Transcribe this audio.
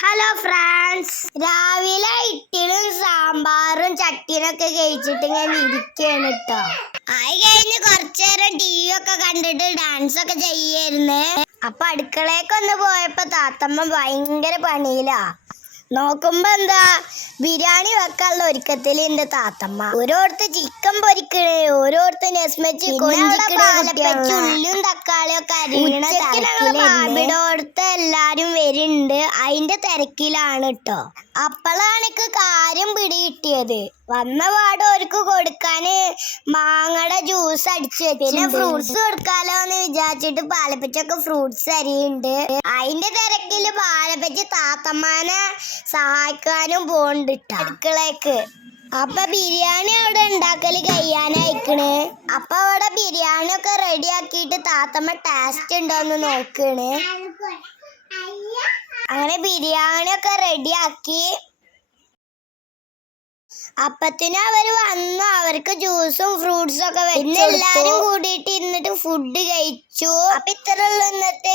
Hello France രാവിലെ ഇട്ടിലും സാമ്പാറും ചട്ടിനൊക്കെ കഴിച്ചിട്ട് ഞാൻ ഇരിക്കുകയാണ് കേട്ടോ അത് കഴിഞ്ഞ് കുറച്ചു നേരം ടി വി ഒക്കെ കണ്ടിട്ട് ഡാൻസ് ഒക്കെ ചെയ്യായിരുന്നേ അപ്പൊ അടുക്കളയൊക്കെ പോയപ്പോ താത്തമ്മ ഭയങ്കര പണിയിലാ. നോക്കുമ്പോ എന്താ ബിരിയാണി വെക്കാനുള്ള ഒരുക്കത്തിൽ എന്റെ താത്തമ്മ. ഓരോരുത്ത ചിക്കൻ പൊരിക്കണേ ഓരോരുത്ത നെസ്മച്ച് ഉള്ളിയും തക്കാളിയും ഒക്കെ അരിയണോടത്ത് എല്ലാരും വരുന്നുണ്ട്. അതിന്റെ തിരക്കിലാണ് കേട്ടോ അപ്പോഴാണ് എനിക്ക് കാര്യം പിടികിട്ടിയത്. വന്ന പാട് അവർക്ക് കൊടുക്കാന് മാങ്ങയുടെ ജ്യൂസ് അടിച്ചു പിന്നെ ഫ്രൂട്ട്സ് കൊടുക്കാലോ എന്ന് വിചാരിച്ചിട്ട് പാലപ്പച്ചൊക്കെ ഫ്രൂട്ട്സ് അരിയുണ്ട്. അതിന്റെ തിരക്കിൽ പാലപ്പച്ച് താത്തമ്മനെ സഹായിക്കാനും പോണ്ടിട്ട അടുക്കളേക്ക്. അപ്പൊ ബിരിയാണി അവിടെ ഉണ്ടാക്കൽ കഴിയാനായിക്കണ്. അപ്പൊ അവിടെ ബിരിയാണി ഒക്കെ റെഡി ആക്കിയിട്ട് താത്തമ്മ ടേസ്റ്റ് ഉണ്ടോന്ന് നോക്കണ്. അങ്ങനെ ബിരിയാണി ഒക്കെ റെഡി ആക്കി അപ്പത്തിന് അവർ വന്നു. അവർക്ക് ജ്യൂസും ഫ്രൂട്ട്സും ഒക്കെ വെച്ച് എല്ലാരും കൂടിയിട്ട് ഇന്നിട്ട് ഫുഡ് കഴിച്ചു. അപ്പൊ ഇത്രയുള്ള ഇന്നത്തെ